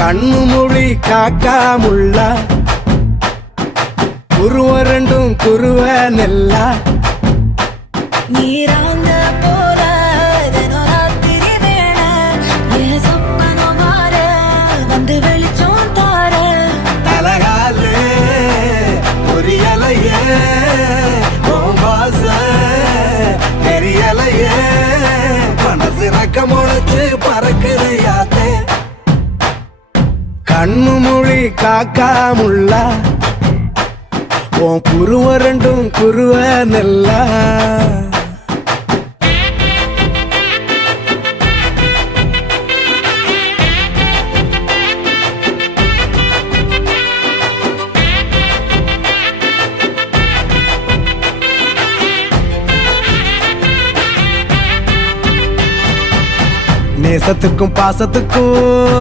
கண்ணு மொழி காக்காமுள்ள குருவ ரெண்டும் குருவ நெல்லா நீராங்க போல தினராத்திரி வேண என் சொப்பனம் மாற வந்து வெளிச்சம் தார தலகாலே பொரியலையே ஓம்பாச தெரியலையே மனசு ரக்க முளைச்சு பறக்குறையாத்தே கண்ணு மொழி காக்காமுள்ள உன் குருவ ரெண்டும் குருவ நெல்லா நேசத்துக்கும் பாசத்துக்கும்